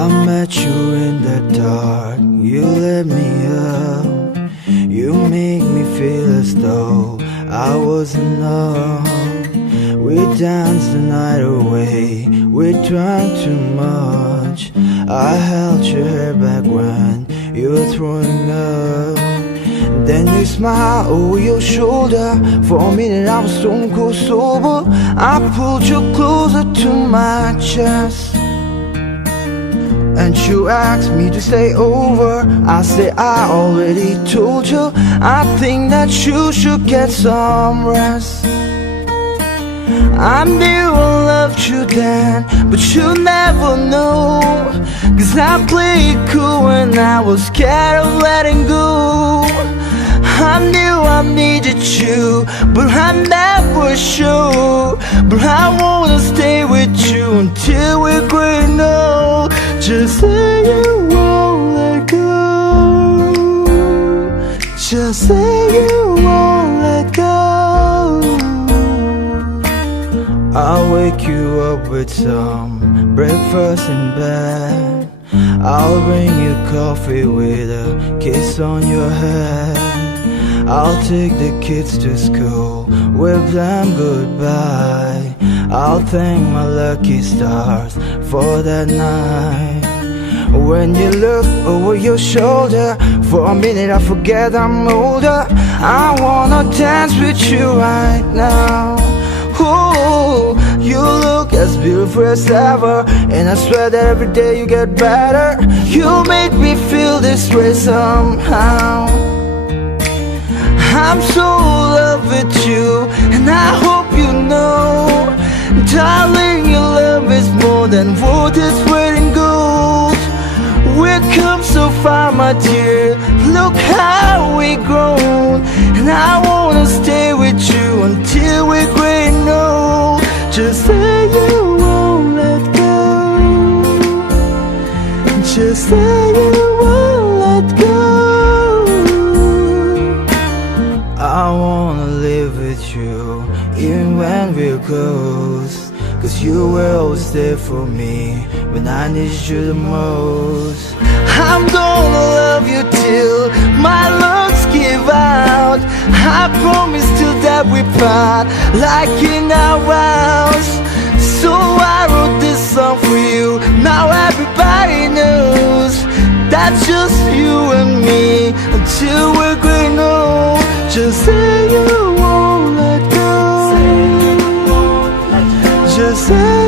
I met you in the dark, you lit me up. You make me feel as though I was enough. We danced the night away, we drank too much. I held your hair back when you were throwing up. Then you smiled over your shoulder. For a minute I was stone cold sober. I pulled you closer to my chest, and you asked me to stay over. I said I already told you, I think that you should get some rest. I knew I loved you then, but you never know. Cause I played cool when I was scared of letting go. I knew I needed you, but I never showed. But I wanna stay with you until we're growing old. Just say you won't let go. Just say you won't let go. I'll wake you up with some breakfast in bed. I'll bring you coffee with a kiss on your head. I'll take the kids to school, wave them goodbye. I'll thank my lucky stars for that night. When you look over your shoulder, for a minute I forget I'm older. I wanna dance with you right now. Ooh, you look as beautiful as ever, and I swear that every day you get better. You make me feel this way somehow. I'm so in love with you, and I hope you know, darling, your love is more than worth its weight in gold. We've come so far, my dear, look how we've grown. And I wanna stay with you until we're growing old. Just say you won't let go. Just say you won't let go. I wanna live with you, even when we're close. Cause you were always there for me when I needed you the most. I'm gonna love you till my lungs give out. I promise till that we part, like in our vows. So I wrote this song for you, now everybody knows. That's just you and me until we're growing old. Just say you won't let go. Just say